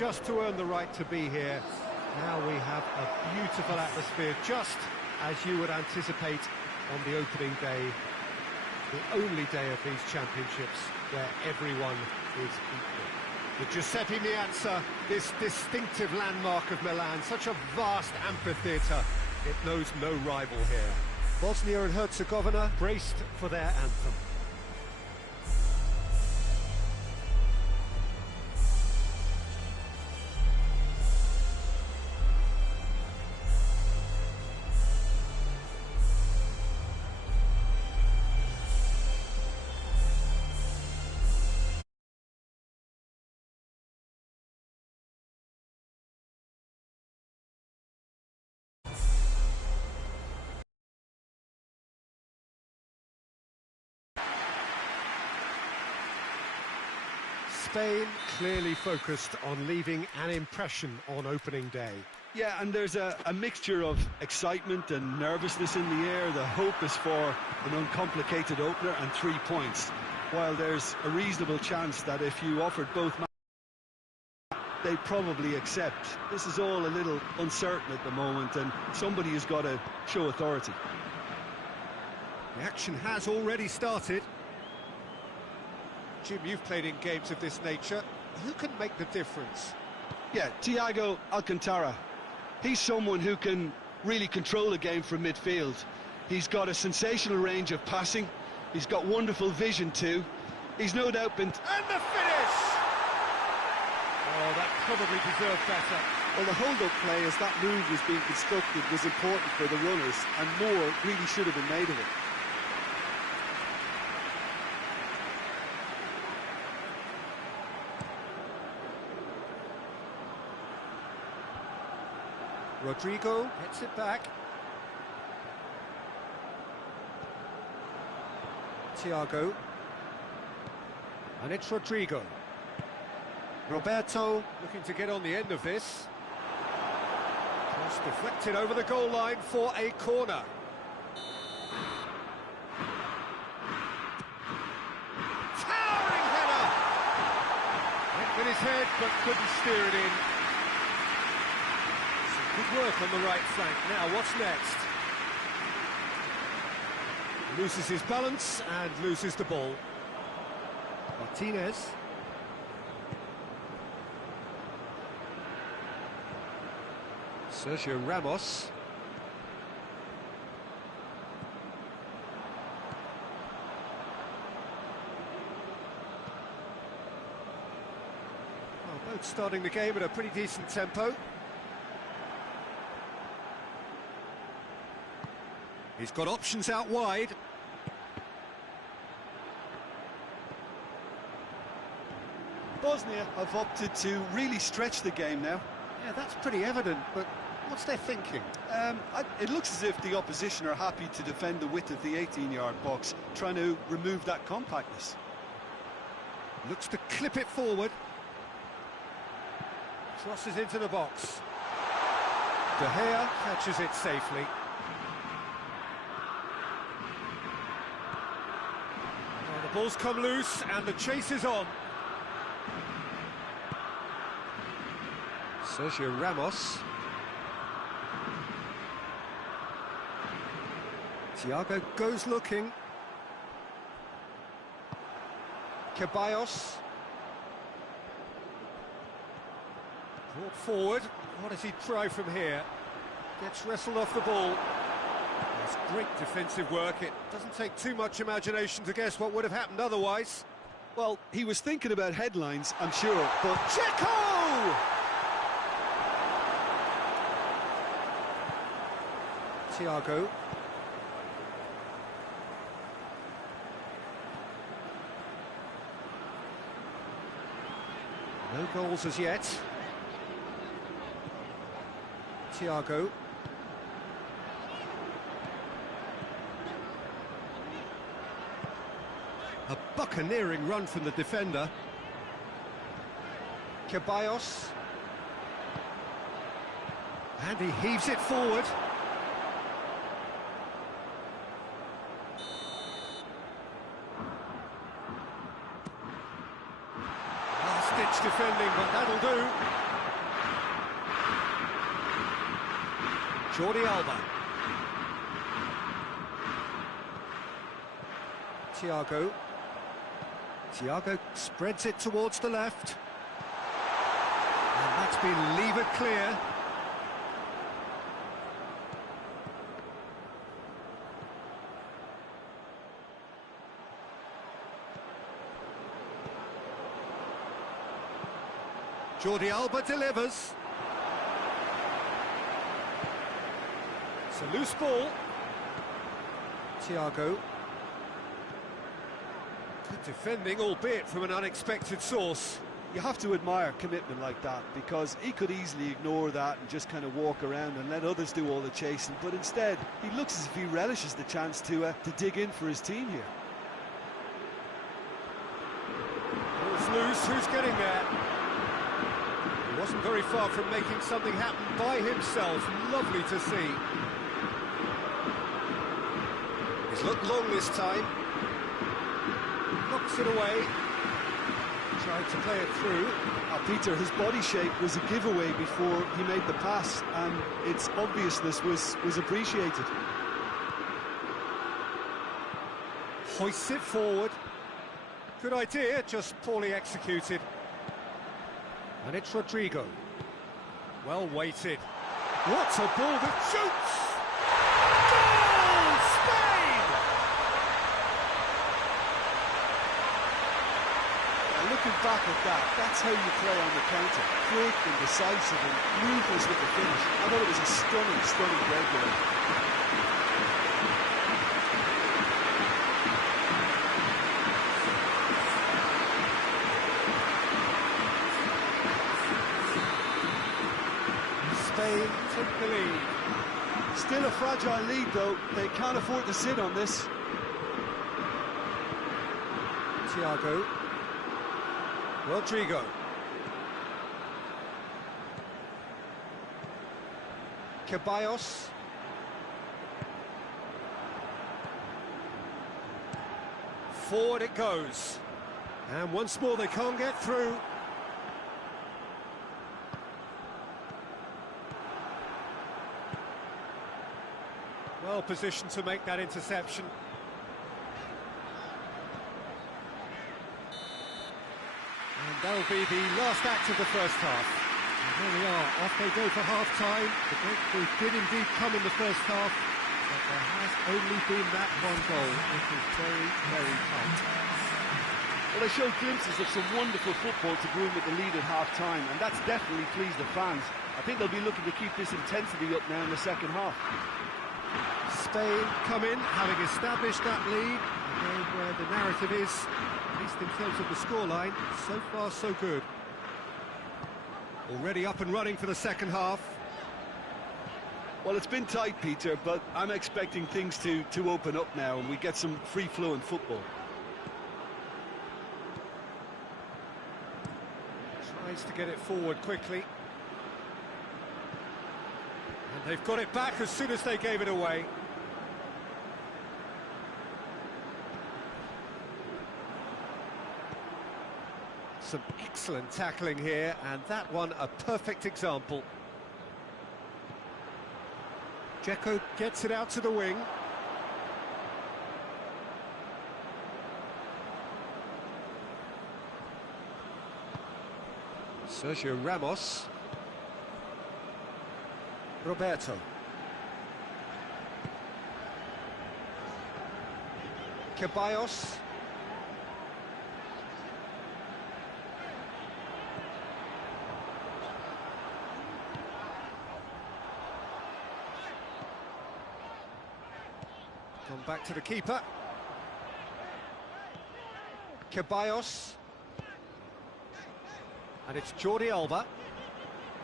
just to earn the right to be here. Now we have a beautiful atmosphere, just as you would anticipate on the opening day, the only day of these championships where everyone is equal. The Giuseppe Meazza, this distinctive landmark of Milan, such a vast amphitheatre, it knows no rival here. Bosnia and Herzegovina braced for their anthem. Spain clearly focused on leaving an impression on opening day. Yeah, and there's a mixture of excitement and nervousness in the air. The hope is for an uncomplicated opener and 3 points, while there's a reasonable chance that if you offered both they'd probably accept. This is all a little uncertain at the moment, and somebody has got to show authority. The action has already started. Jim, you've played in games of this nature. Who can make the difference? Yeah, Thiago Alcantara. He's someone who can really control a game from midfield. He's got a sensational range of passing. He's got wonderful vision too. He's no doubt been... And the finish! Oh, that probably deserved better. Well, the hold-up play as that move was being constructed was important for the runners, and more really should have been made of it. Rodrigo gets it back. Thiago. And it's Rodrigo. Roberto looking to get on the end of this. Cross deflected over the goal line for a corner. Towering header! Went with his head but couldn't steer it in. Good work on the right flank. Now, what's next? Loses his balance and loses the ball. Martinez. Sergio Ramos. Well, both starting the game at a pretty decent tempo. He's got options out wide. Bosnia have opted to really stretch the game now. Yeah, that's pretty evident, but what's their thinking? It looks as if the opposition are happy to defend the width of the 18-yard box, trying to remove that compactness. Looks to clip it forward. Crosses into the box. De Gea catches it safely. The ball's come loose and the chase is on. Sergio Ramos. Thiago goes looking. Ceballos. Brought forward. What does he try from here? Gets wrestled off the ball. It's great defensive work. It doesn't take too much imagination to guess what would have happened otherwise. Well, he was thinking about headlines, I'm sure, but... Dzeko! Thiago. No goals as yet. Thiago. A buccaneering run from the defender. Ceballos. And he heaves it forward. Last-ditch defending, but that'll do. Jordi Alba. Thiago spreads it towards the left. And that's been levered clear. Jordi Alba delivers. It's a loose ball. Thiago. Good defending, albeit from an unexpected source. You have to admire commitment like that, because he could easily ignore that and just kind of walk around and let others do all the chasing, but instead he looks as if he relishes the chance to dig in for his team here. Ball's loose, who's getting there? He wasn't very far from making something happen by himself. Lovely to see. He's looked long this time. Knocks it away. Tried to play it through. Peter, his body shape was a giveaway before he made the pass, and its obviousness was appreciated. Hoists it forward. Good idea, just poorly executed. And it's Rodrigo. Well weighted. What a ball that shoots! Goal! Spain! Looking back at that, that's how you play on the counter. Quick and decisive and ruthless with the finish. I thought it was a stunning, stunning breakaway. Spain took the lead. Still a fragile lead, though. They can't afford to sit on this. Thiago. Rodrigo. Ceballos. Forward it goes. And once more they can't get through. Well positioned to make that interception. And that'll be the last act of the first half. And there we are, off they go for half-time. The breakthrough did indeed come in the first half, but there has only been that one goal. It is very, very tight. Well, they showed glimpses of some wonderful football to go in with the lead at half-time, and that's definitely pleased the fans. I think they'll be looking to keep this intensity up now in the second half. Spain come in, having established that lead. Again, where the narrative is, at least in terms of the scoreline, so far so good. Already up and running for the second half. Well, it's been tight, Peter, but I'm expecting things to open up now and we get some free-flowing football. Tries to get it forward quickly. And they've got it back as soon as they gave it away. Some excellent tackling here, and that one a perfect example. Dzeko gets it out to the wing. Sergio Ramos. Roberto. Ceballos. Come back to the keeper. Ceballos. And it's Jordi Alba.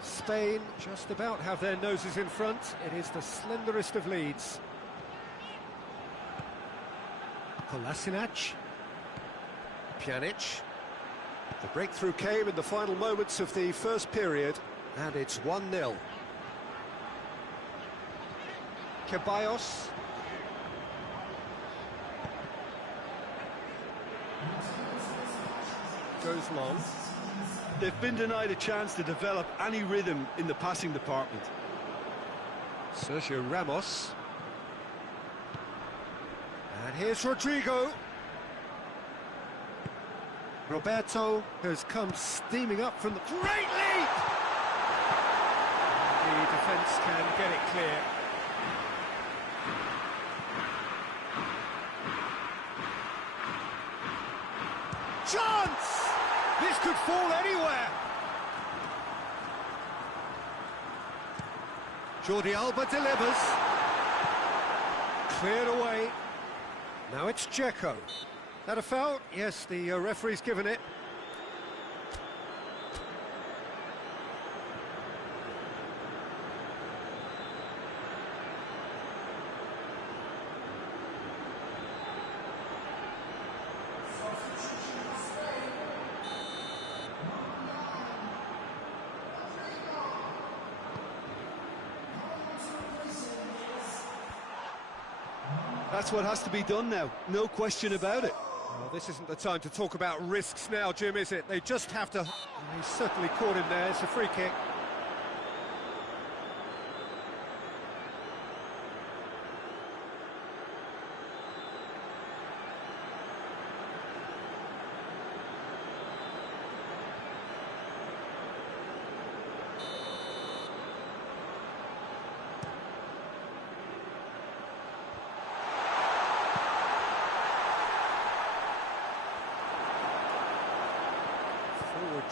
Spain just about have their noses in front. It is the slenderest of leads. Kolasinac. Pjanic. The breakthrough came in the final moments of the first period, and it's 1-0. Ceballos. Goes long. They've been denied a chance to develop any rhythm in the passing department. Sergio Ramos. And here's Rodrigo. Roberto has come steaming up from the... Great leap! The defence can get it clear. Chance! This could fall anywhere. Jordi Alba delivers. Cleared away. Now it's Dzeko. That a foul? Yes, the referee's given it. That's what has to be done now, no question about it. Well, this isn't the time to talk about risks now, Jim, is it? They just have to... He's certainly caught him there, it's a free kick.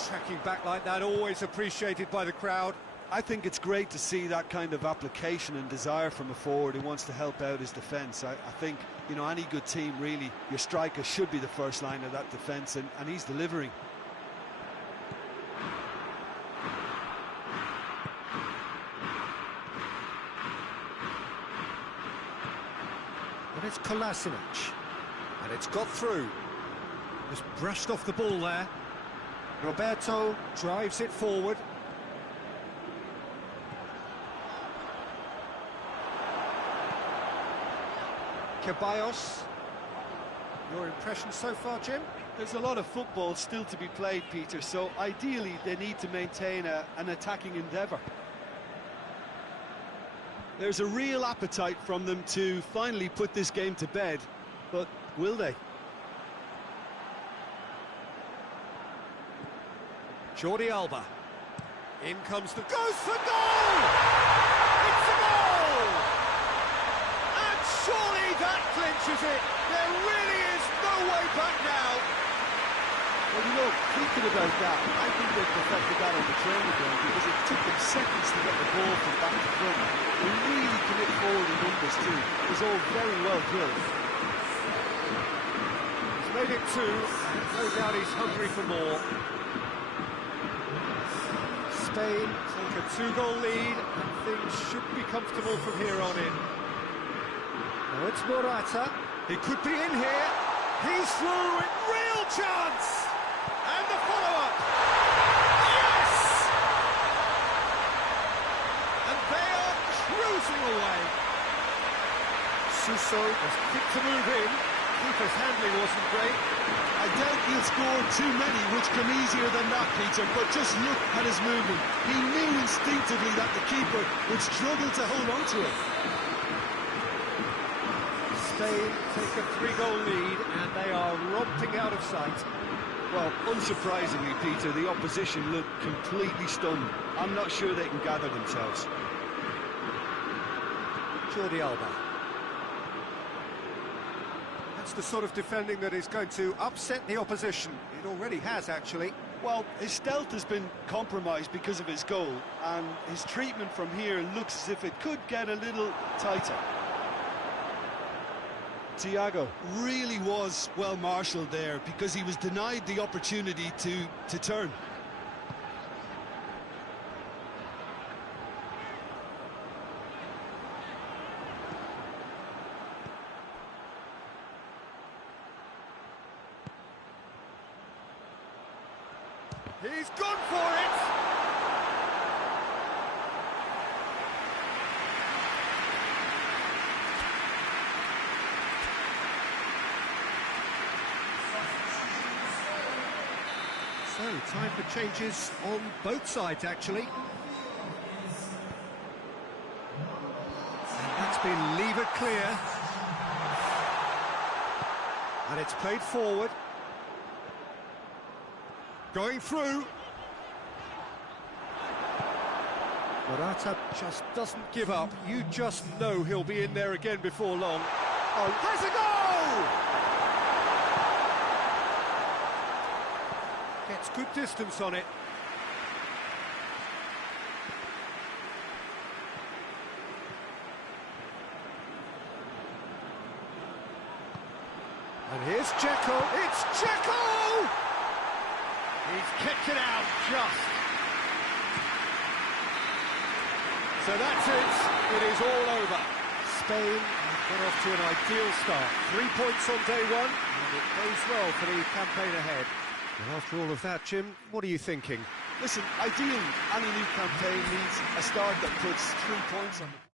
Tracking back like that, always appreciated by the crowd. I think it's great to see that kind of application and desire from a forward who wants to help out his defence. I think, you know, any good team, really, your striker should be the first line of that defence, and he's delivering. And it's Kolasinac. And it's got through. Just brushed off the ball there. Roberto drives it forward. Ceballos. Your impression so far, Jim? There's a lot of football still to be played, Peter, so ideally they need to maintain an attacking endeavour. There's a real appetite from them to finally put this game to bed, but will they? Jordi Alba. In comes the... Goes for goal! It's a goal! And surely that clinches it. There really is no way back now. Well, you know, thinking about that, I think they perfected that on the training ground because it took them seconds to get the ball from back to front. They really commit forward in numbers too. It was all very well drilled. He's made it two, and no doubt he's hungry for more. Spain take a two-goal lead, and things should be comfortable from here on in. Now it's Morata. He could be in here. He's through with real chance. And the follow-up. Yes! And they are cruising away. Suso was quick to move in. Keeper's handling wasn't great. I doubt he'll score too many, which come easier than that, Peter, but just look at his movement. He knew instinctively that the keeper would struggle to hold on to it. Spain take a three-goal lead, and they are romping out of sight. Well, unsurprisingly, Peter, the opposition look completely stunned. I'm not sure they can gather themselves. Jordi Alba. That's the sort of defending that is going to upset the opposition. It already has, actually. Well, his stealth has been compromised because of his goal, and his treatment from here looks as if it could get a little tighter. Thiago really was well marshalled there because he was denied the opportunity to turn. He's gone for it! So, time for changes on both sides, actually. been levered clear. And it's played forward. Going through. Morata just doesn't give up. You just know he'll be in there again before long. Oh, has a goal! Gets good distance on it. And here's Dzeko. It's Dzeko! He's kicked it out just. So that's it. It is all over. Spain got off to an ideal start. 3 points on day one, and it goes well for the campaign ahead. And after all of that, Jim, what are you thinking? Listen, ideally, any new campaign needs a start that puts 3 points on the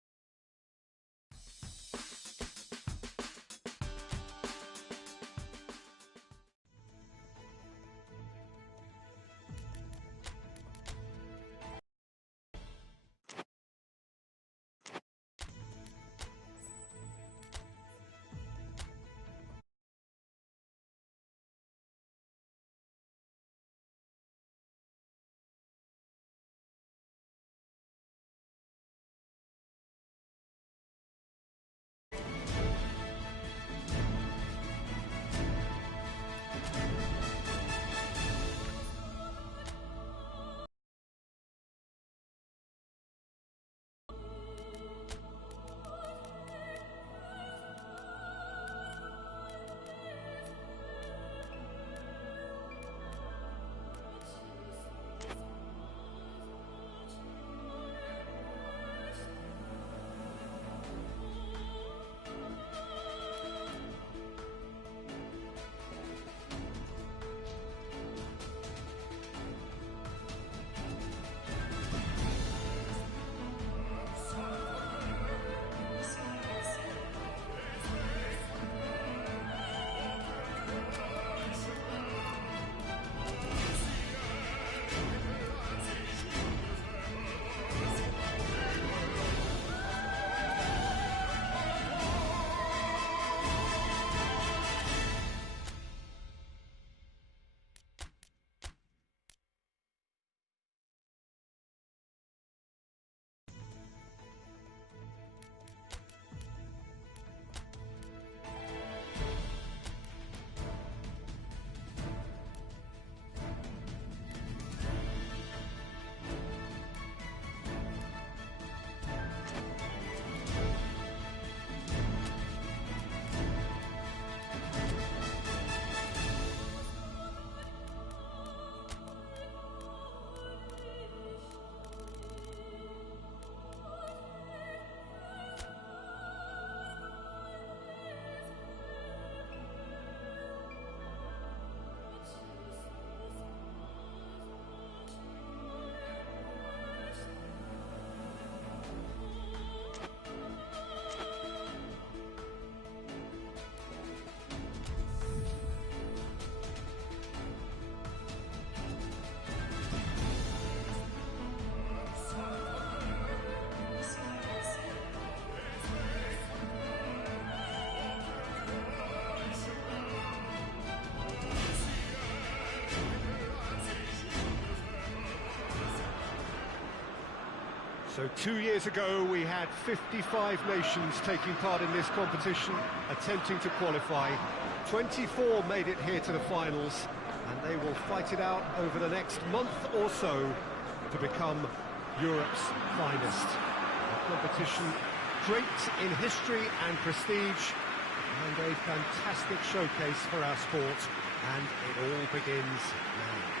So 2 years ago, we had 55 nations taking part in this competition, attempting to qualify. 24 made it here to the finals, and they will fight it out over the next month or so to become Europe's finest. A competition draped in history and prestige, and a fantastic showcase for our sport, and it all begins now.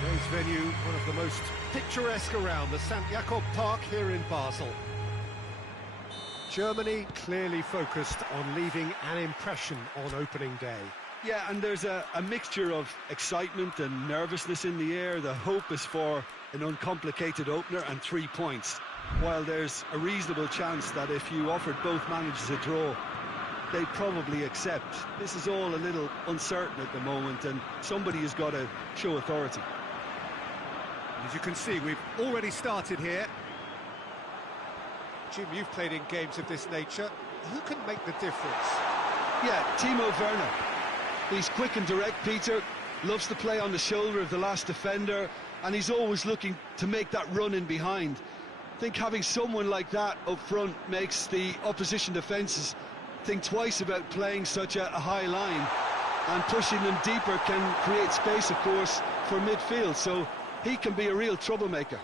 Today's venue, one of the most picturesque around, the St. Jakob Park here in Basel. Germany clearly focused on leaving an impression on opening day. Yeah, and there's a mixture of excitement and nervousness in the air. The hope is for an uncomplicated opener and 3 points, while there's a reasonable chance that if you offered both managers a draw, they'd probably accept. This is all a little uncertain at the moment, and somebody has got to show authority. As you can see, we've already started here. Jim, you've played in games of this nature. Who can make the difference? Yeah, Timo Werner. He's quick and direct, Peter. Loves to play on the shoulder of the last defender, and he's always looking to make that run in behind. I think having someone like that up front makes the opposition defences think twice about playing such a high line, and pushing them deeper can create space, of course, for midfield, so he can be a real troublemaker.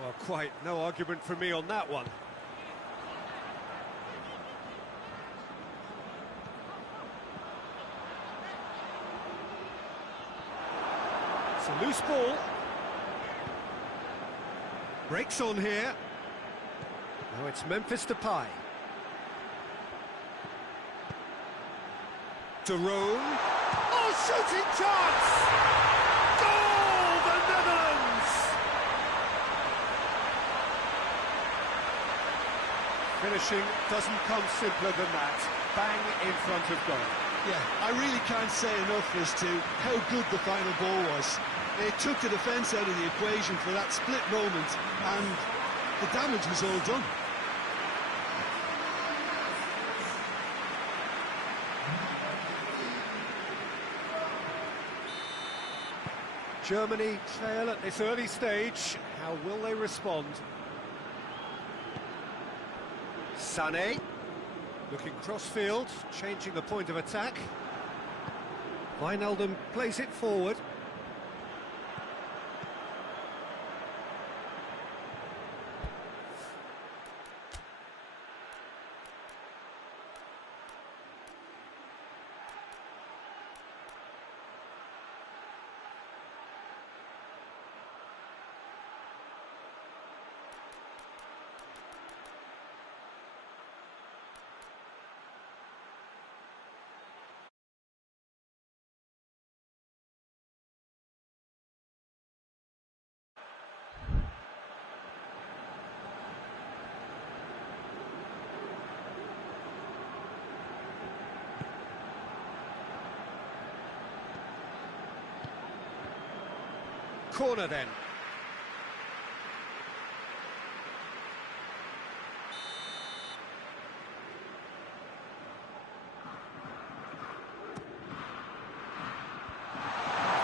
Well, quite no argument from me on that one. It's a loose ball. Breaks on here. Now it's Memphis Depay. Derone. Oh, shooting chance! Goal, the Netherlands! Finishing doesn't come simpler than that. Bang in front of goal. Yeah, I really can't say enough as to how good the final ball was. It took the defence out of the equation for that split moment, and the damage was all done. Germany trail at this early stage. How will they respond? Sané, looking cross-field, changing the point of attack. Wijnaldum plays it forward. Corner then.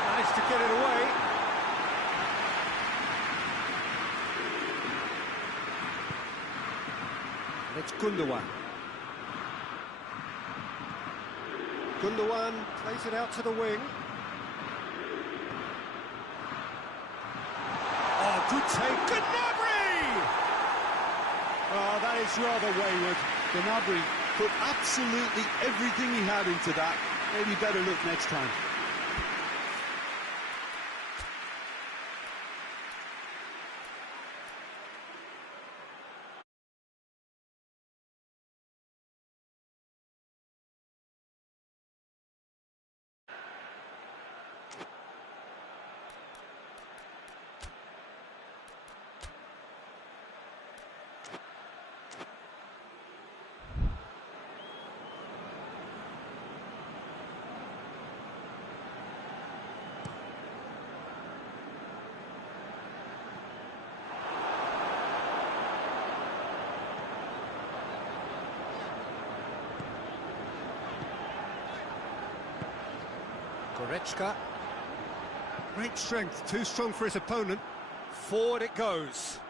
Managed to get it away. And it's Gundogan. Gundogan plays it out to the wing. Good take, Gnabry! Oh, that is rather wayward. Gnabry put absolutely everything he had into that. Maybe better look next time. Goretzka. Great strength, too strong for his opponent. Forward it goes.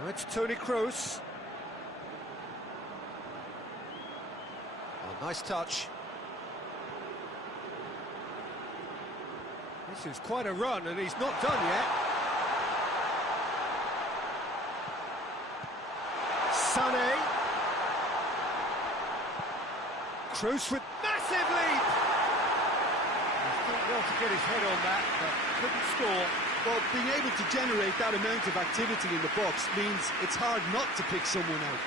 Now it's Toni Kroos. Oh, nice touch. This is quite a run, and he's not done yet. Sané. Kroos with massive leap. He thought well to get his head on that, but couldn't score. Well, being able to generate that amount of activity in the box means it's hard not to pick someone out.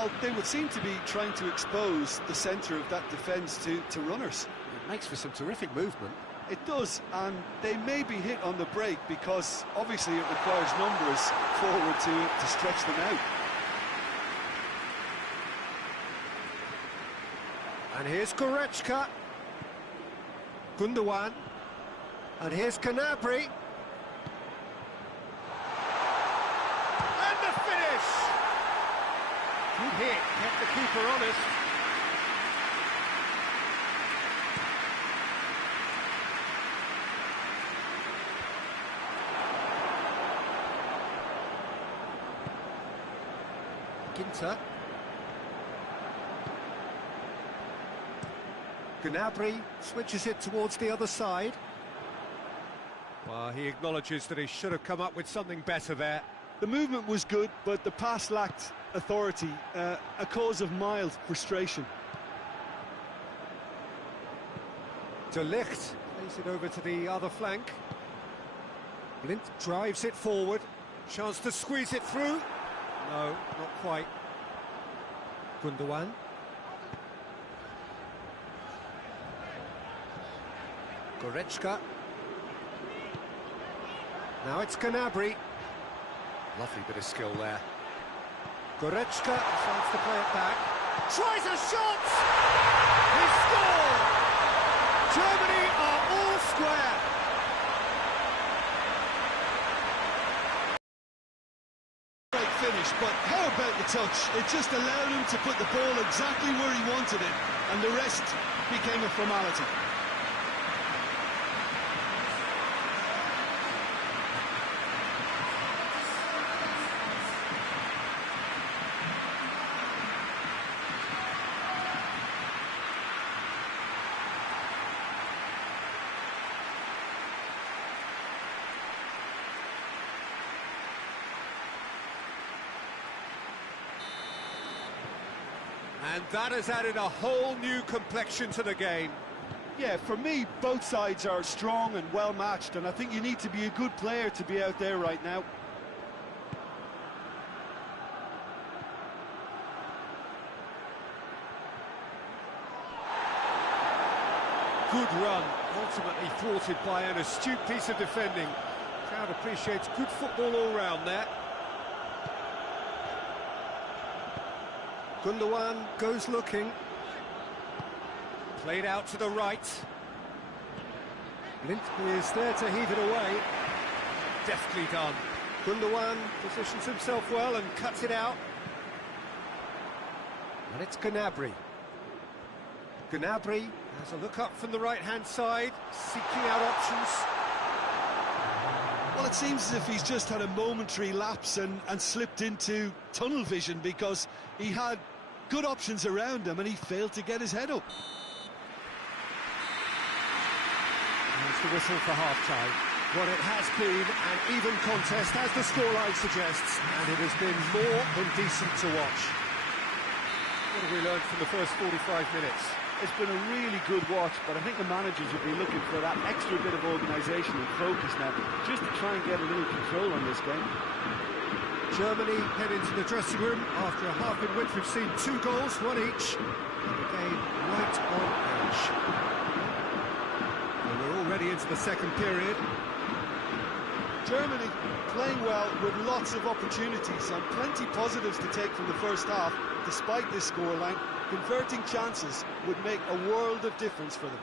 Well, they would seem to be trying to expose the centre of that defence to runners. It makes for some terrific movement. It does, and they may be hit on the break because obviously it requires numbers forward to stretch them out. And here's Goretzka. Gundogan. And here's Gnabry. And the finish! Good hit, kept the keeper honest. Ginter. Gnabry switches it towards the other side. Well, he acknowledges that he should have come up with something better there. The movement was good, but the pass lacked authority, a cause of mild frustration. De Ligt plays it over to the other flank. Blind drives it forward. Chance to squeeze it through. No, not quite. Gundogan. Goretzka. Now it's Gnabry. Lovely bit of skill there. Goretzka decides to play it back. Tries a shot! He scored! Germany are all square. Great finish, but how about the touch? It just allowed him to put the ball exactly where he wanted it, and the rest became a formality. And that has added a whole new complexion to the game. Yeah, for me, both sides are strong and well matched, and I think you need to be a good player to be out there right now. Good run, ultimately thwarted by an astute piece of defending. Crowd appreciates good football all round there. Gundogan goes looking. Played out to the right. Blind is there to heave it away. Deftly done. Gundogan positions himself well and cuts it out. And it's Gnabry. Gnabry has a look up from the right-hand side, seeking out options. Well, it seems as if he's just had a momentary lapse and slipped into tunnel vision because he had good options around him and he failed to get his head up. There's the whistle for half-time. What it has been an even contest, as the scoreline suggests, and it has been more than decent to watch. What have we learned from the first 45 minutes? It's been a really good watch, but I think the managers will be looking for that extra bit of organisation and focus now, just to try and get a little control on this game. Germany head into the dressing room after a half in which we've seen 2 goals, one each, and the game right on edge. And we're already into the second period. Germany playing well with lots of opportunities and plenty positives to take from the first half, despite this scoreline. Converting chances would make a world of difference for them.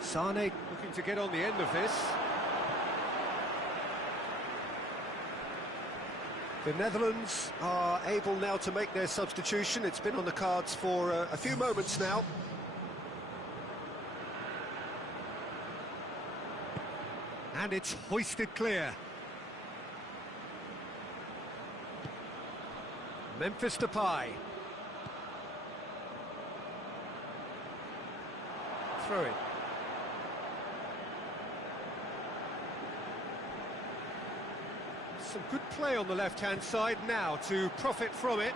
Sane looking to get on the end of this. The Netherlands are able now to make their substitution. It's been on the cards for a few moments now. And it's hoisted clear. Memphis Depay. Throw it. Some good play on the left-hand side now to profit from it.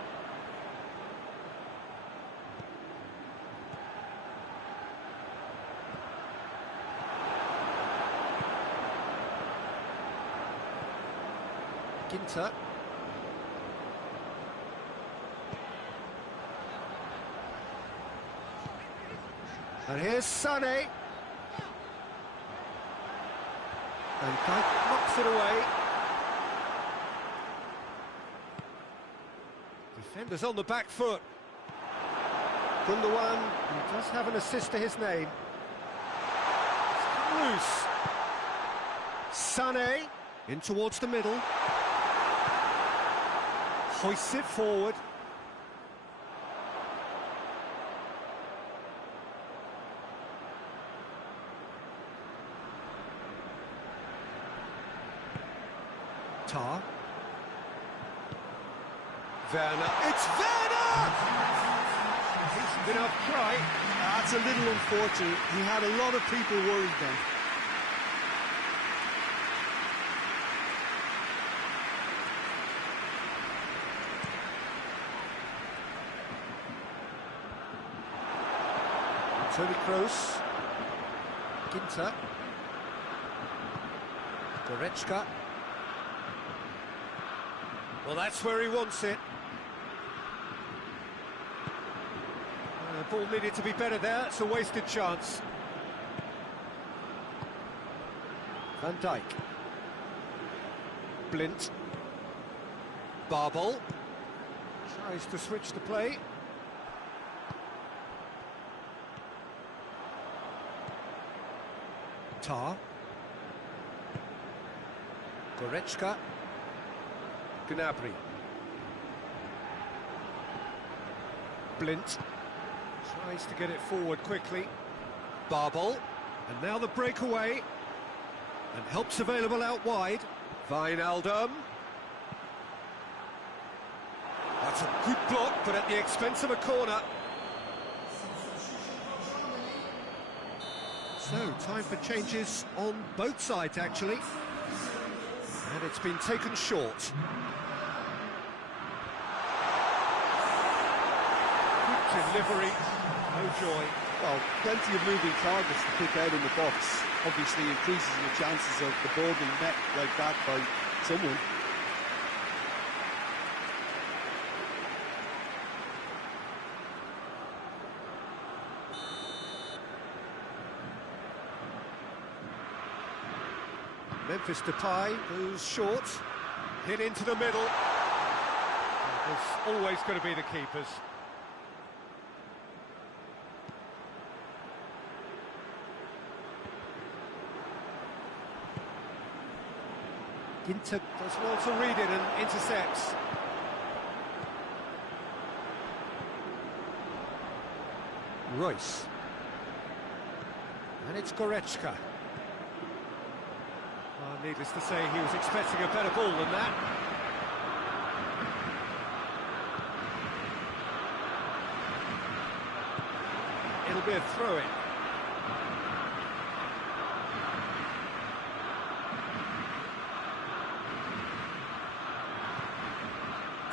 Ginter. And here's Sané. And Dijk knocks it away. Defenders on the back foot. Gundogan, who does have an assist to his name. It's come loose. Sané, in towards the middle. Hoists it forward. Tar. Werner. It's Werner! He's been off try. That's a little unfortunate. He had a lot of people worried then. Toni Kroos. Ginter. Goretzka. Well, that's where he wants it. The ball needed to be better there. It's a wasted chance. Van Dijk. Blint. Babel. Tries to switch the play. Tar. Goretzka. Gnabry. Blint. Tries to get it forward quickly. Babel. And now the breakaway. And help's available out wide. Wijnaldum. That's a good block, but at the expense of a corner. So, time for changes on both sides, actually. And it's been taken short. Good delivery, no joy. Well, plenty of moving targets to pick out in the box. Obviously increases the chances of the ball being met like that by someone. Memphis Depay goes short, hit into the middle. It's always going to be the keepers. Ginter does well to read it and intercepts. Royce. And it's Goretzka. Needless to say, he was expecting a better ball than that. It'll be a throw-in.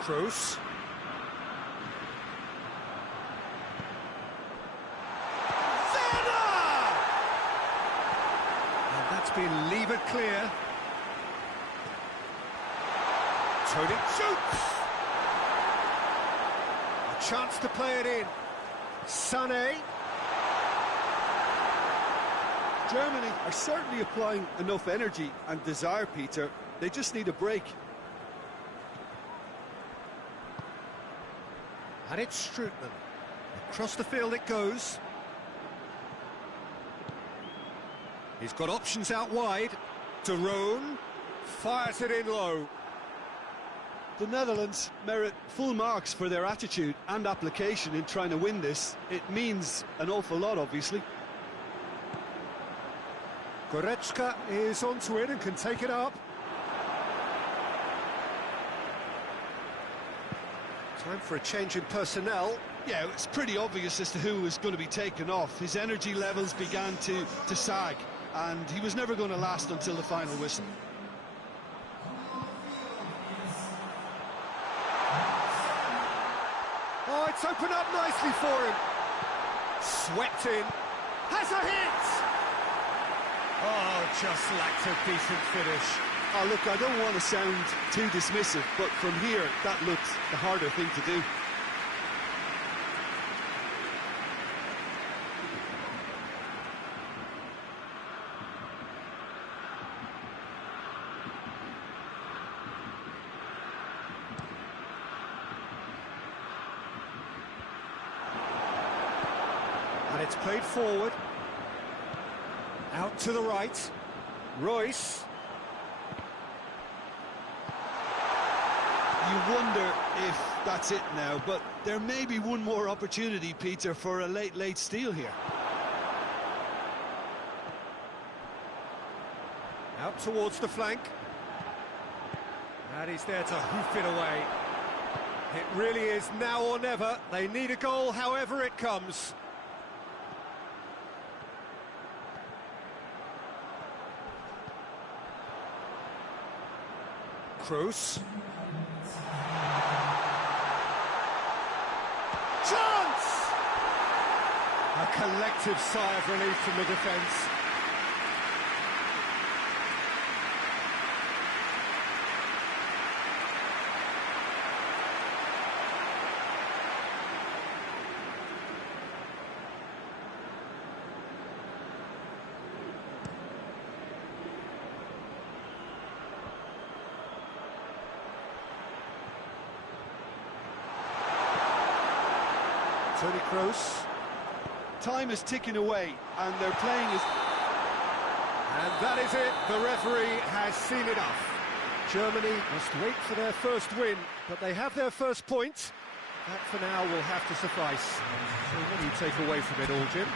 Kroos. Been levered clear. Toni shoots. A chance to play it in. Sané. Germany are certainly applying enough energy and desire, Peter. They just need a break. And it's Strootman. Across the field it goes. He's got options out wide. De Roon fires it in low. The Netherlands merit full marks for their attitude and application in trying to win this. It means an awful lot, obviously. Goretzka is onto it and can take it up. Time for a change in personnel. Yeah, it's pretty obvious as to who was going to be taken off. His energy levels began to sag, and he was never going to last until the final whistle. Oh, it's opened up nicely for him. Swept in. Has a hit! Oh, just lacked a decent finish. Oh, look, I don't want to sound too dismissive, but from here, that looks the harder thing to do. And it's played forward. Out to the right. Royce. You wonder if that's it now, but there may be one more opportunity, Peter, for a late steal here. Out towards the flank. And he's there to hoof it away. It really is now or never. They need a goal, however it comes. Kroos. Chance! A collective sigh of relief from the defence. Toni Kroos. Time is ticking away, and their playing is... And that is it, the referee has seen enough. Germany must wait for their first win, but they have their first point. That for now will have to suffice. So what do you take away from it all, Jim?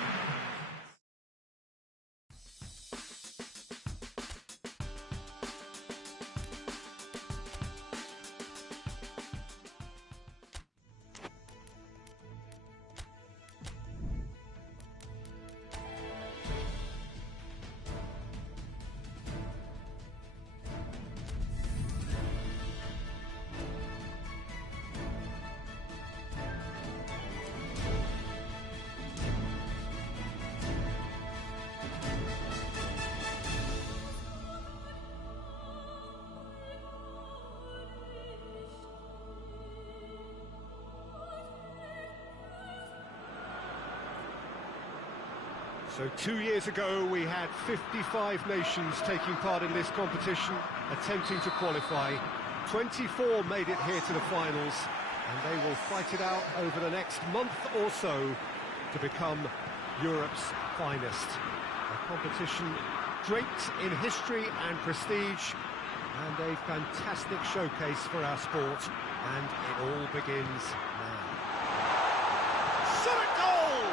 So 2 years ago we had 55 nations taking part in this competition, attempting to qualify. 24 made it here to the finals, and they will fight it out over the next month or so to become Europe's finest. A competition draped in history and prestige, and a fantastic showcase for our sport, and it all begins now. Shot at goal!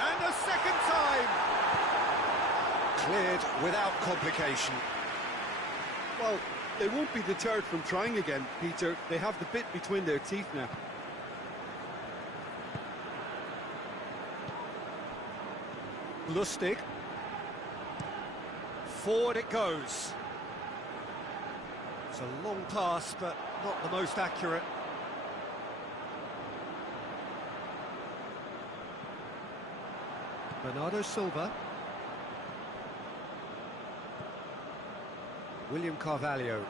And a second time! Cleared without complication. Well, they won't be deterred from trying again, Peter. They have the bit between their teeth now. Lustig. Forward it goes. It's a long pass, but not the most accurate. Bernardo Silva. William Carvalho.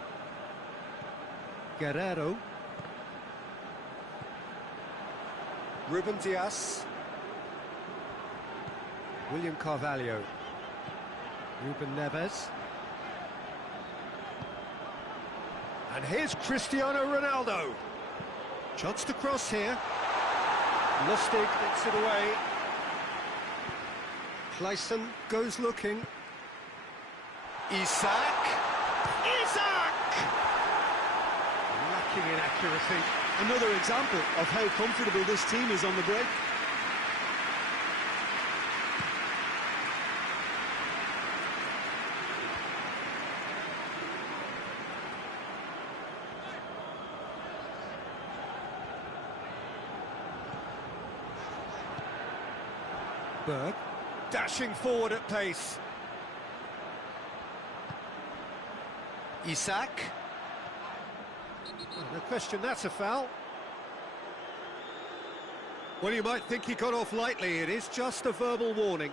Guerrero. Ruben Dias. William Carvalho. Ruben Neves. And here's Cristiano Ronaldo. Chance to cross here. Lustig gets it away. Clayson goes looking. Isak. Isak! Lacking in accuracy. Another example of how comfortable this team is on the break. Berg dashing forward at pace. Isak. Well, no question that's a foul. Well, you might think he got off lightly. It is just a verbal warning.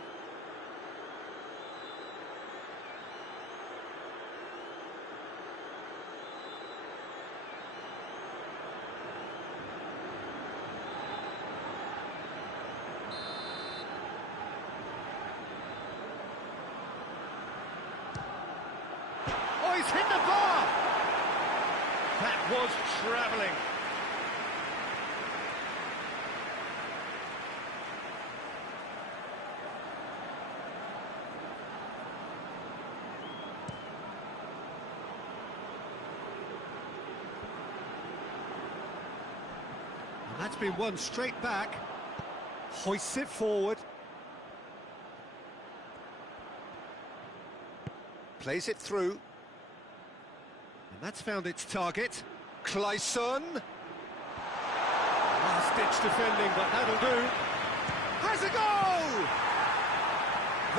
He's hit the bar! That was travelling. That's been won straight back. Hoists it forward. Plays it through. And that's found its target. Clayson. Last-ditch defending, but that'll do. Has a goal!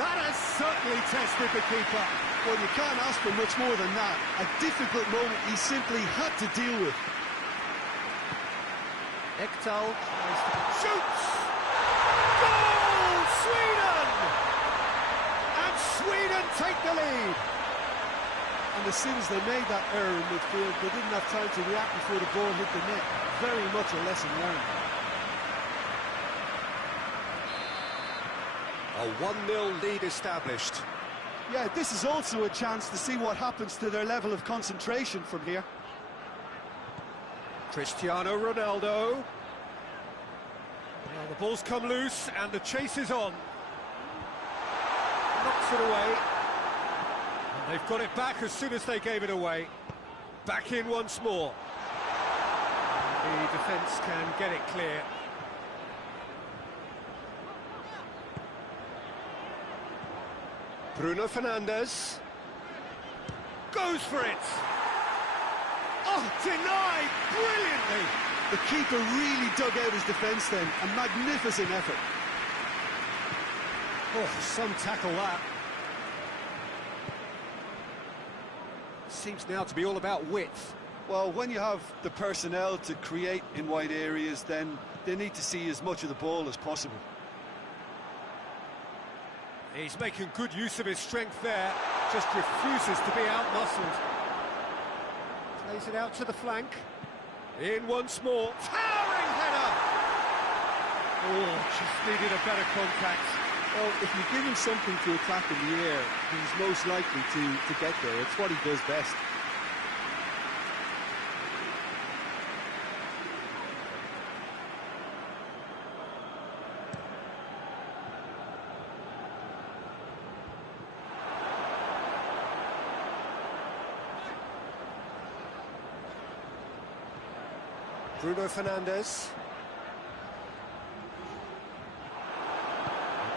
That has certainly tested the keeper. Well, you can't ask for much more than that. A difficult moment he simply had to deal with. Ekdal shoots! Goal! Sweden! And Sweden take the lead. And as soon as they made that error in midfield, they didn't have time to react before the ball hit the net. Very much a lesson learned. A 1-0 lead established. Yeah, this is also a chance to see what happens to their level of concentration from here. Cristiano Ronaldo. Well, the ball's come loose and the chase is on. Knocks it away. And they've got it back as soon as they gave it away. Back in once more. And the defence can get it clear. Bruno Fernandes goes for it. Oh, denied brilliantly. The keeper really dug out his defence then. A magnificent effort. Oh, some tackle that. Seems now to be all about width. Well, when you have the personnel to create in wide areas, then they need to see as much of the ball as possible. He's making good use of his strength there, just refuses to be out-muscled. Plays it out to the flank. In once more. Towering header! Oh, just needed a better contact. Well, if you give him something to attack in the air, he's most likely to get there. It's what he does best. Bruno Fernandes.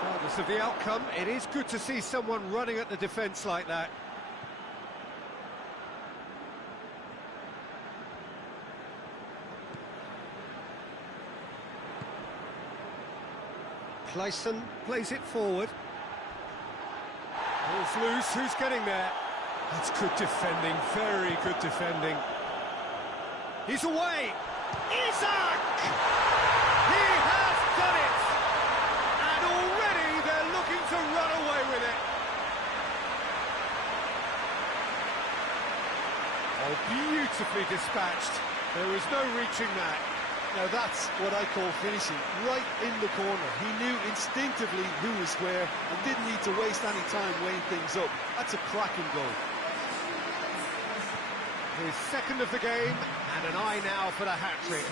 Regardless of the outcome, it is good to see someone running at the defence like that. Clayson plays it forward. Ball's loose, who's getting there? That's good defending, very good defending. He's away! Isak! He has done it! And already they're looking to run away with it. Oh, beautifully dispatched. There was no reaching that. Now that's what I call finishing, right in the corner. He knew instinctively who was where and didn't need to waste any time weighing things up. That's a cracking goal. His second of the game, and an eye now for the hat-trick.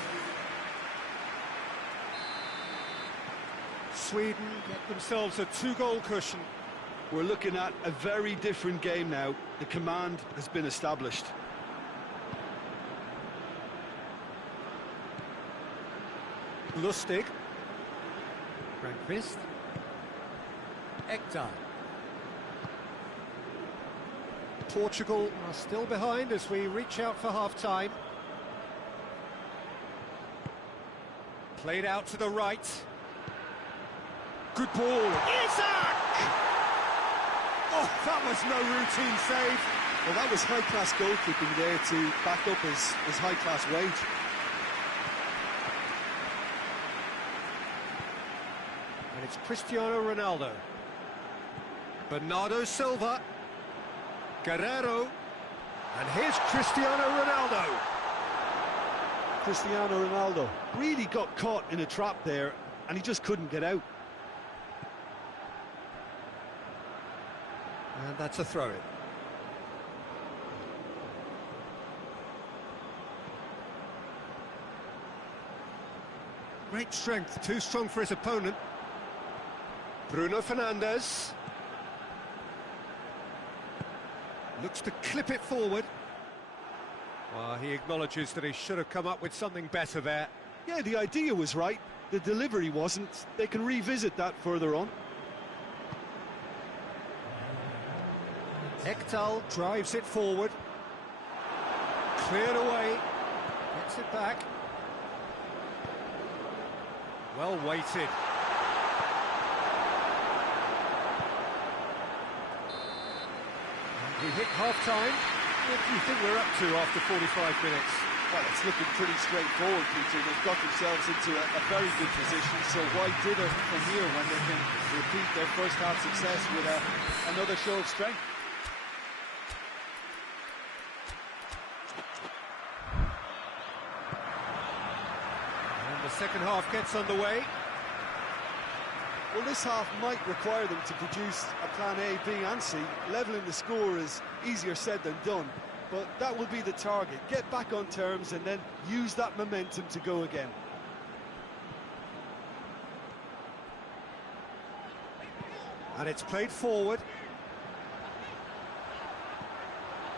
Sweden get themselves a 2-goal cushion. We're looking at a very different game now. The command has been established. Lustig. Rangqvist. Ekdal. Portugal are still behind as we reach out for half-time. Played out to the right. Good ball. Isak! Oh, that was no routine save. Well, that was high-class goalkeeping there to back up his high-class wage. And it's Cristiano Ronaldo. Bernardo Silva. Guerrero, and here's Cristiano Ronaldo. Cristiano Ronaldo really got caught in a trap there, and he just couldn't get out. And that's a throw-in. Great strength, too strong for his opponent. Bruno Fernandes. Looks to clip it forward. Well, he acknowledges that he should have come up with something better there. Yeah, the idea was right, the delivery wasn't. They can revisit that further on. Ekdal drives it forward. Cleared away. Gets it back. Well weighted. We hit half-time. What do you think we're up to after 45 minutes? Well, it's looking pretty straightforward, Peter. They've got themselves into a very good position, so why dither from here when they can repeat their first half success with another show of strength? And the second half gets underway. Well, this half might require them to produce a plan A, B and C. Levelling the score is easier said than done, but that will be the target. Get back on terms and then use that momentum to go again. And it's played forward.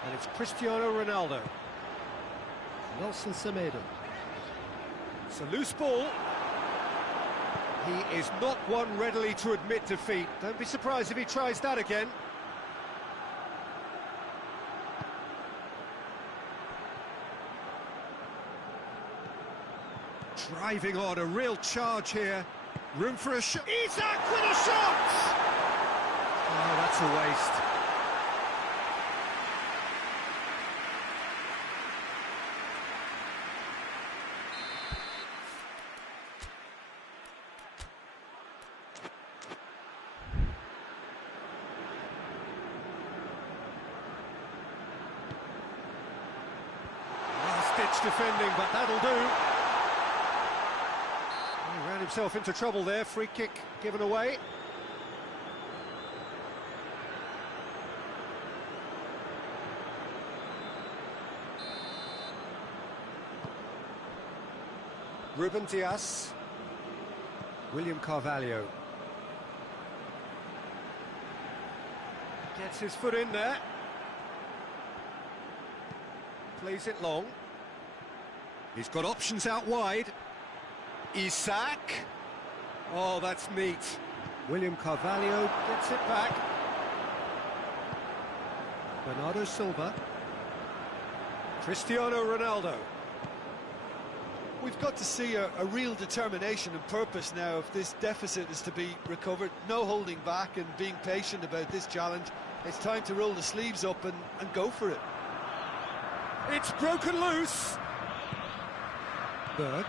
And it's Cristiano Ronaldo. Nelson Semedo. It's a loose ball. He is not one readily to admit defeat. Don't be surprised if he tries that again. Driving on, a real charge here. Room for a shot. Isak with a shot! Oh, that's a waste. Last-ditch defending, but that'll do. He ran himself into trouble there. Free kick given away. Ruben Dias. William Carvalho. Gets his foot in there. Plays it long. He's got options out wide. Isak. Oh, that's neat. William Carvalho gets it back. Bernardo Silva. Cristiano Ronaldo. We've got to see a real determination and purpose now if this deficit is to be recovered. No holding back and being patient about this challenge. It's time to roll the sleeves up and go for it. It's broken loose. Berg.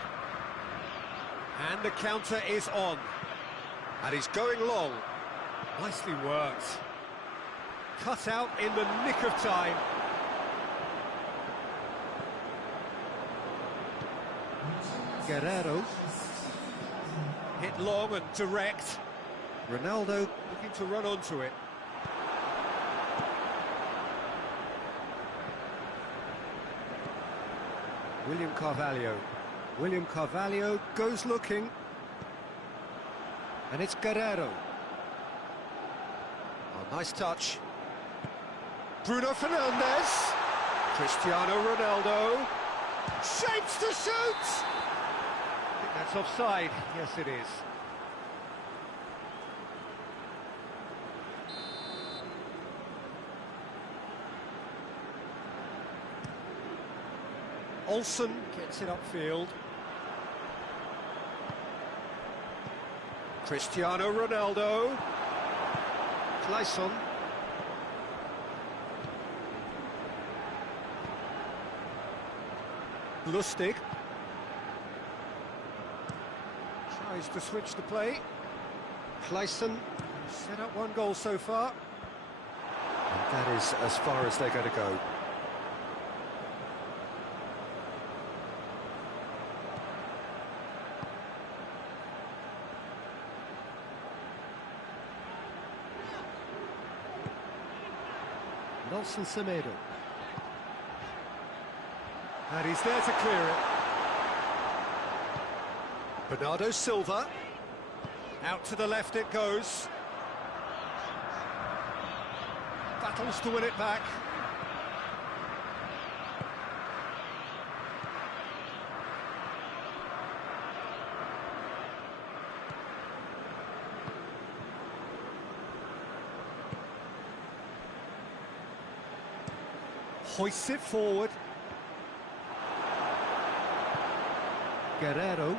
And the counter is on. And he's going long. Nicely worked. Cut out in the nick of time. Guerrero. Hit long and direct. Ronaldo looking to run onto it. William Carvalho. William Carvalho goes looking. And it's Guerrero. Oh, nice touch. Bruno Fernandes. Cristiano Ronaldo. Shapes to shoot! I think that's offside. Yes, it is. Olsen gets it upfield. Cristiano Ronaldo. Clayson. Lustig. Tries to switch the play. Clayson set up one goal so far. And that is as far as they're going to go. Nelson Semedo. And he's there to clear it. Bernardo Silva. Out to the left it goes. Battles to win it back. Hoists it forward. Guerrero.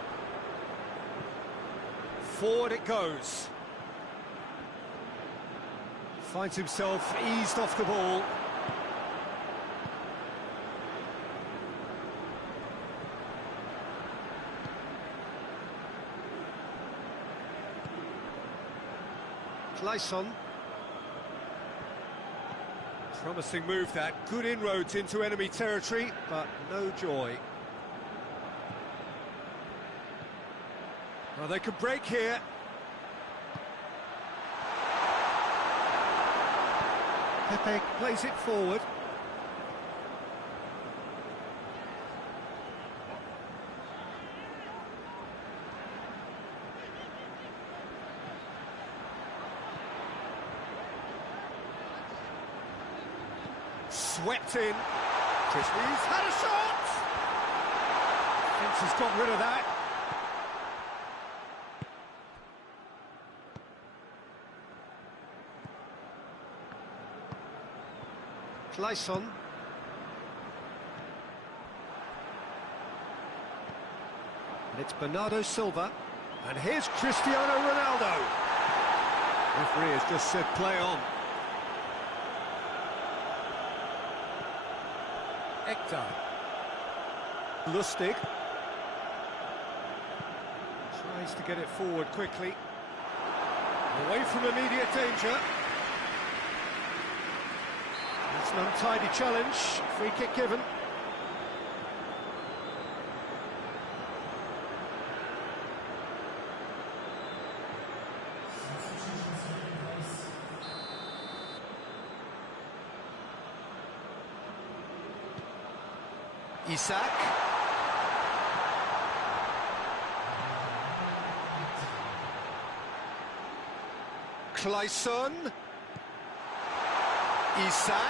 Forward it goes. Finds himself eased off the ball. Clayson. Promising move that. Good inroads into enemy territory, but no joy. Well, they could break here. Pepe plays it forward. Swept in. Chris Reeves had a shot! Fence has got rid of that. Clayson. And it's Bernardo Silva. And here's Cristiano Ronaldo. Referee has just said play on. Ekdal. Lustig. Tries to get it forward quickly. Away from immediate danger. It's an untidy challenge. Free kick given. Isak. Clayson. Isak.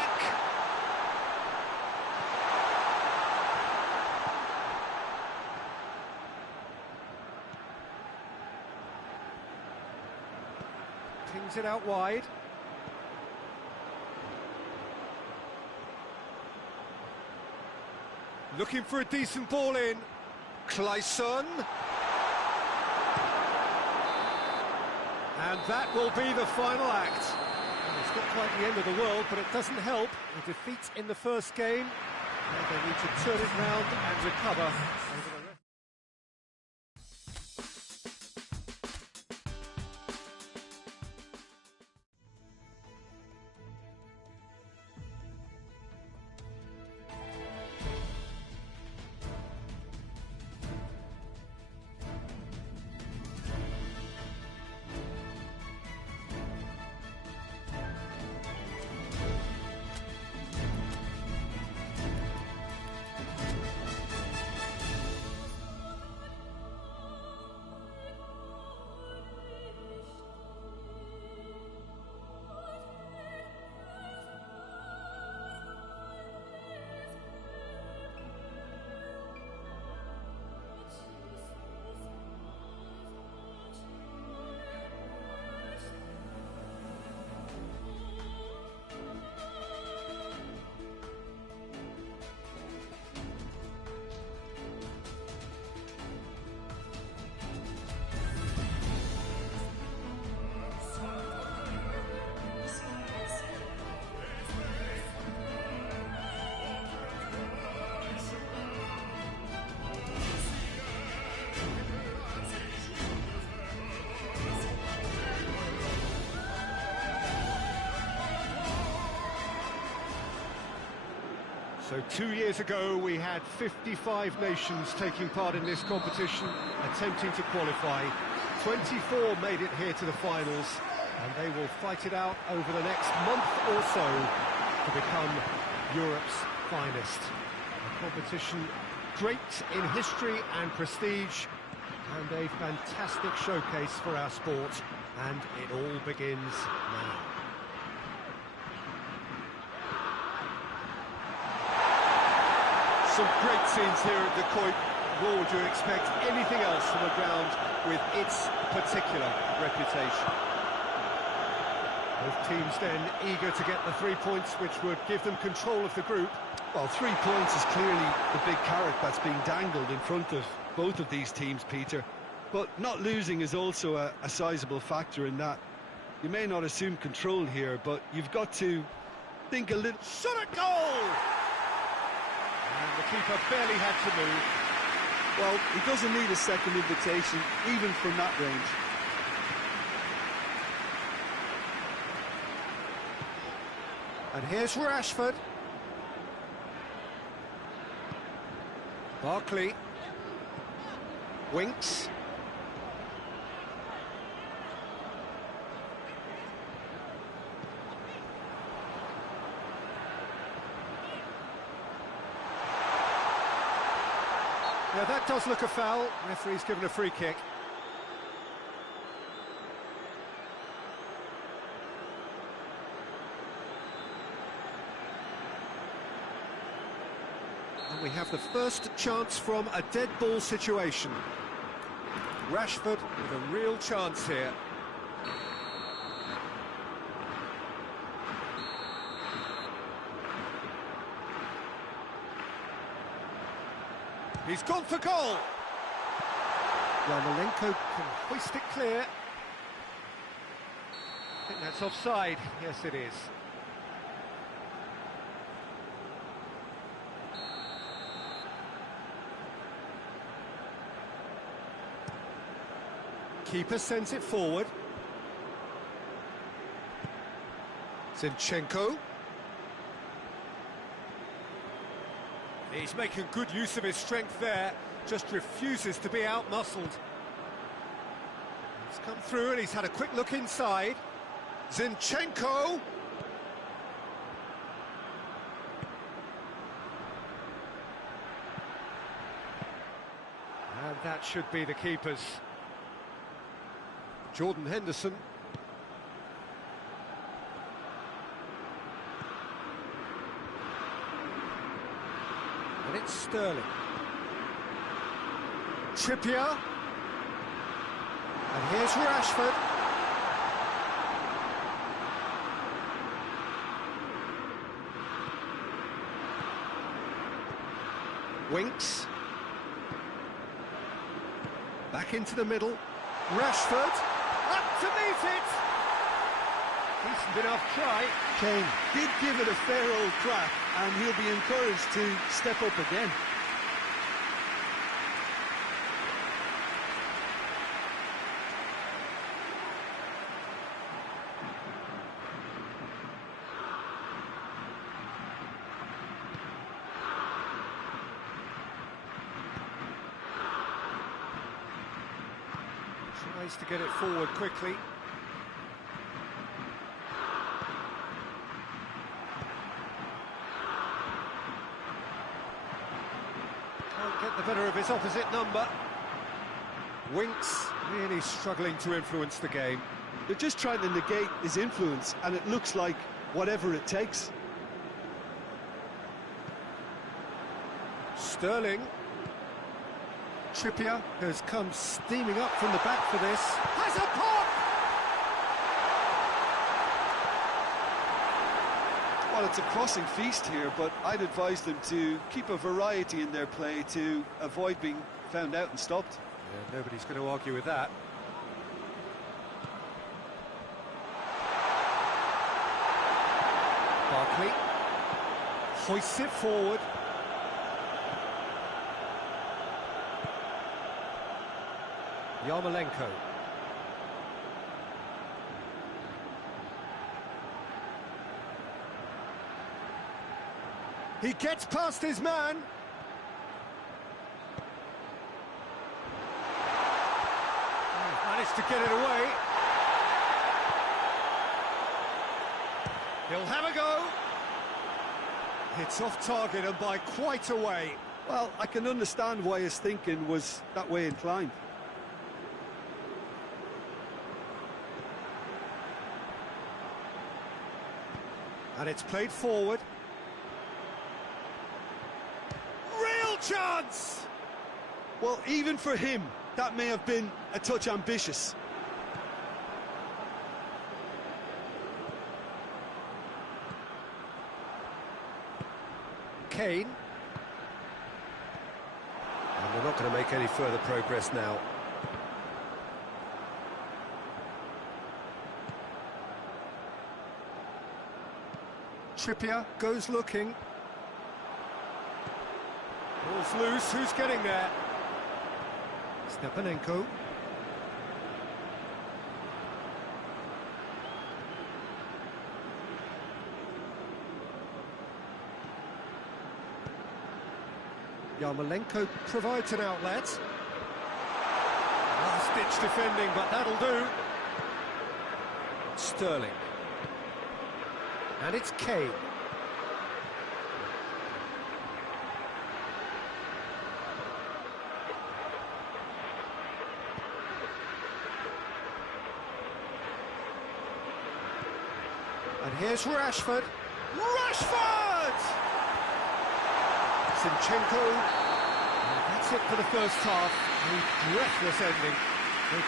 Pings it out wide. Looking for a decent ball in. Clayson. And that will be the final act. Well, it's not quite the end of the world, but it doesn't help. A defeat in the first game. And they need to turn it round and recover over the rest. So 2 years ago we had 55 nations taking part in this competition, attempting to qualify. 24 made it here to the finals, and they will fight it out over the next month or so to become Europe's finest. A competition great in history and prestige, and a fantastic showcase for our sport, and it all begins now. Some great scenes here at the Kuip. Nor would you expect anything else from a ground with its particular reputation. Both teams then eager to get the 3 points which would give them control of the group. Well, 3 points is clearly the big carrot that's being dangled in front of both of these teams, Peter. But not losing is also a sizable factor in that. You may not assume control here, but you've got to think a little... Shot at goal! And the keeper barely had to move. Well, he doesn't need a second invitation, even from that range. And here's Rashford. Barkley. Winks. Yeah, that does look a foul. Referee's given a free kick. And we have the first chance from a dead ball situation. Rashford with a real chance here. He's gone for goal. Yarmolenko can hoist it clear. I think that's offside. Yes, it is. Keeper sends it forward. Zinchenko. He's making good use of his strength there, just refuses to be out-muscled. He's come through and he's had a quick look inside. Zinchenko! And that should be the keeper's. Jordan Henderson. And it's Sterling. Trippier. And here's Rashford. Winks. Back into the middle. Rashford. Up to meet it. Decent enough try. Kane did give it a fair old crack, and he'll be encouraged to step up again. Tries to get it forward quickly. Can't get the better of his opposite number. Winks really struggling to influence the game. They're just trying to negate his influence, and it looks like whatever it takes. Sterling. Trippier has come steaming up from the back for this. Has a pop! Well, it's a crossing feast here, but I'd advise them to keep a variety in their play to avoid being found out and stopped. Yeah, nobody's going to argue with that. Barkley hoists it forward. Yarmolenko. He gets past his man. Managed to get it away. He'll have a go. It's off target and by quite a way. Well, I can understand why his thinking was that way inclined. And it's played forward. Real chance! Well, even for him, that may have been a touch ambitious. Kane. And they're not going to make any further progress now. Trippier goes looking. Ball's loose, who's getting there? Stepanenko. Yarmolenko provides an outlet. Last-ditch defending, but that'll do. Sterling. And it's Kane. And here's Rashford. Rashford! Zinchenko. And that's it for the first half. A breathless ending.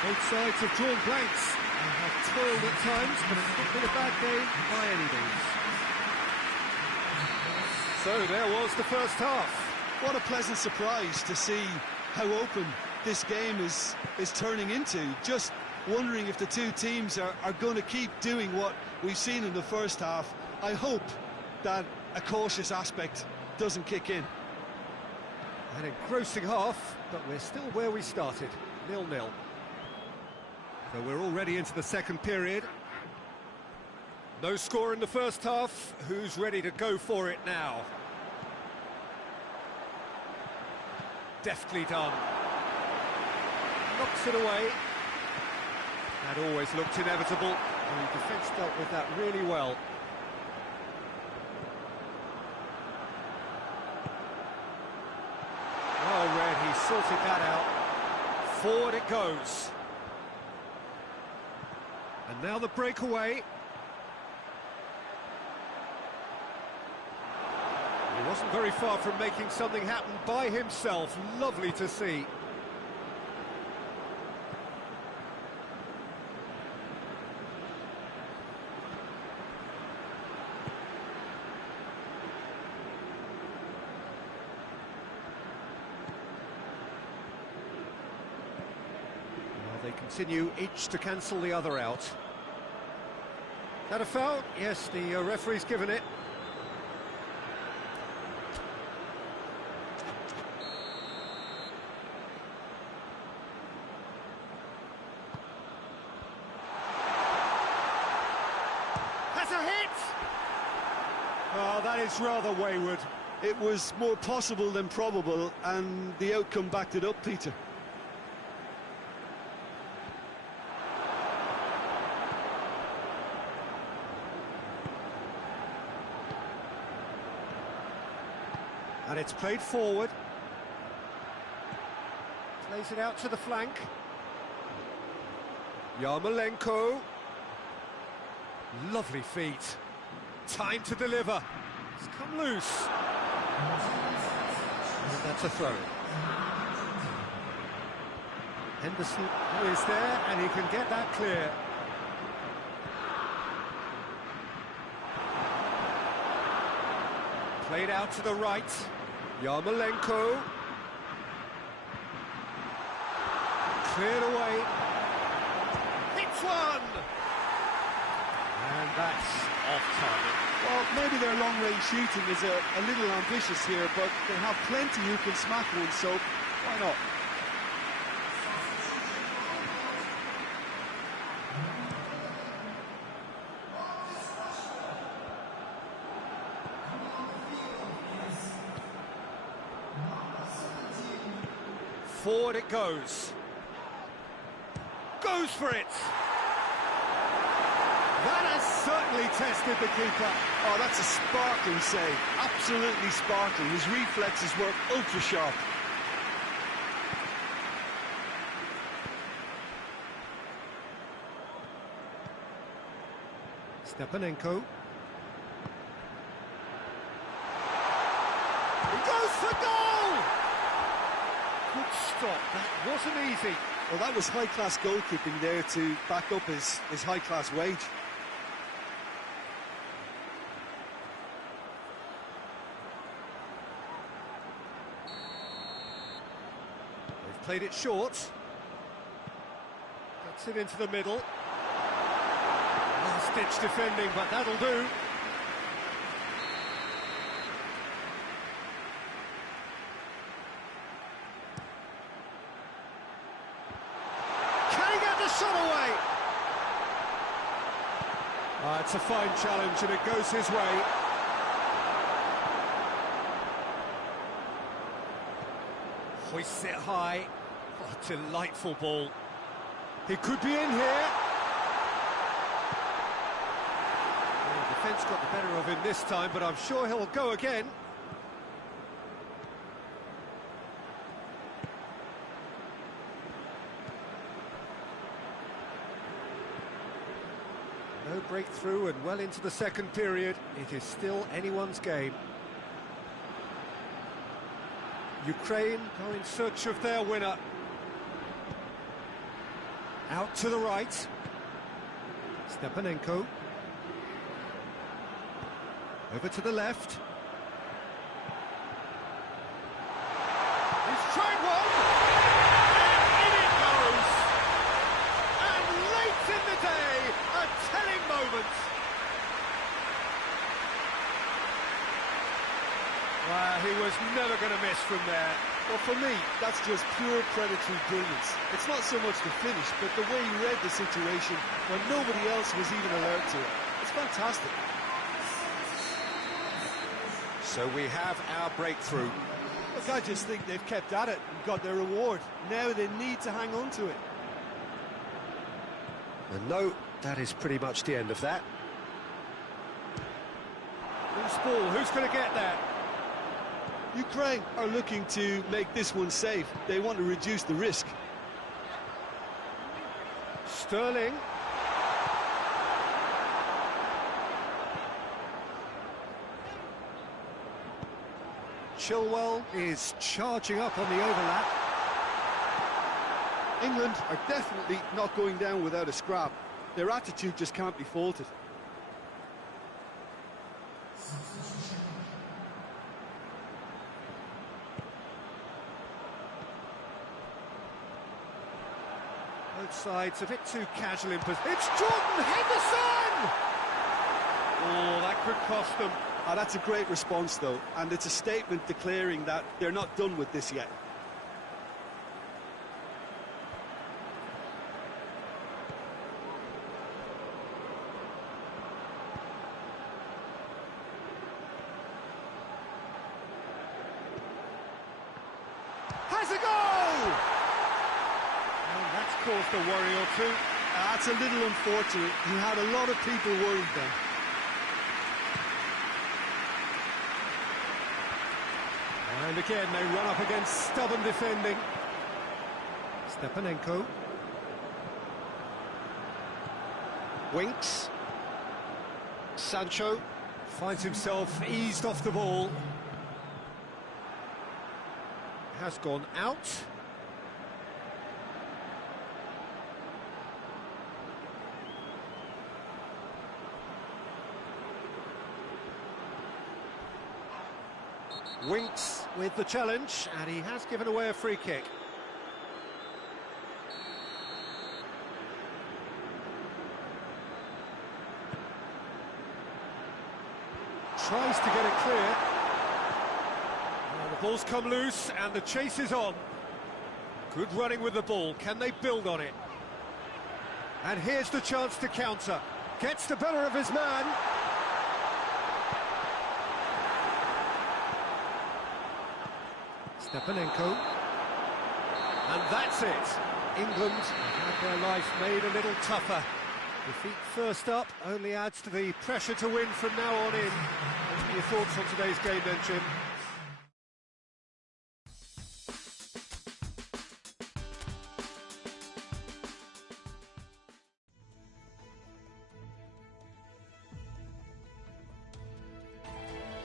Both sides have drawn blanks. They have toiled at times, but it's not been a bad game by any means. So there was the first half. What a pleasant surprise to see how open this game is turning into. Just wondering if the two teams are going to keep doing what we've seen in the first half. I hope that a cautious aspect doesn't kick in. An engrossing half, but we're still where we started, 0-0. So we're already into the second period. No score in the first half. Who's ready to go for it now? Deftly done. Knocks it away. That always looked inevitable, and the defence dealt with that really well. Well read, he sorted that out. Forward it goes. And now the breakaway. He wasn't very far from making something happen by himself. Lovely to see. They continue each to cancel the other out. That a foul? Yes, the referee's given it. Has a hit! Oh, that is rather wayward. It was more possible than probable, and the outcome backed it up, Peter. And it's played forward. Plays it out to the flank. Yarmolenko. Lovely feet. Time to deliver. It's come loose. And that's a throw. Henderson is there, and he can get that clear. Played out to the right. Yarmolenko. Cleared away. Hits one! And that's off target. Well, maybe their long-range shooting is a little ambitious here, but they have plenty who can smack one, so why not? Forward it goes. Goes for it! That has certainly tested the keeper. Oh, that's a sparkling save. Absolutely sparkling. His reflexes work ultra sharp. Stepanenko. He goes for goal! Good stop, that wasn't easy. Well, that was high-class goalkeeping there to back up his high-class wage. Played it short. Gets it into the middle. Last-ditch defending, but that'll do. Can he get the shot away? It's a fine challenge and it goes his way. Hoists it high. Oh, delightful ball. He could be in here. Well, the defence got the better of him this time, but I'm sure he'll go again. No breakthrough and well into the second period. It is still anyone's game. Ukraine go in search of their winner. Out to the right. Stepanenko. Over to the left. He's tried one! And in it goes! And late in the day, a telling moment. Well, he was never going to miss from there. Well, for me, that's just pure predatory brilliance. It's not so much the finish, but the way he read the situation when nobody else was even alert to it. It's fantastic. So we have our breakthrough. Look, I just think they've kept at it and got their reward. Now they need to hang on to it. And no, that is pretty much the end of that. Loose ball, who's going to get that? Ukraine are looking to make this one safe. They want to reduce the risk. Sterling. Chilwell is charging up on the overlap. England are definitely not going down without a scrap. Their attitude just can't be faulted. Both sides a bit too casual in position. It's Jordan Henderson! Oh, that could cost them. That's a great response, though, and it's a statement declaring that they're not done with this yet. Has a goal! Well, that's caused a worry or two. That's a little unfortunate. He had a lot of people worried then. And again, they run up against stubborn defending. Stepanenko. Winks. Sancho finds himself eased off the ball. Has gone out. Winks with the challenge, and he has given away a free kick. Tries to get it clear. Well, the ball's come loose, and the chase is on. Good running with the ball. Can they build on it? And here's the chance to counter. Gets the better of his man. Stepanenko. And that's it. England have had their life made a little tougher. Defeat first up only adds to the pressure to win from now on in. What are your thoughts on today's game then, Jim?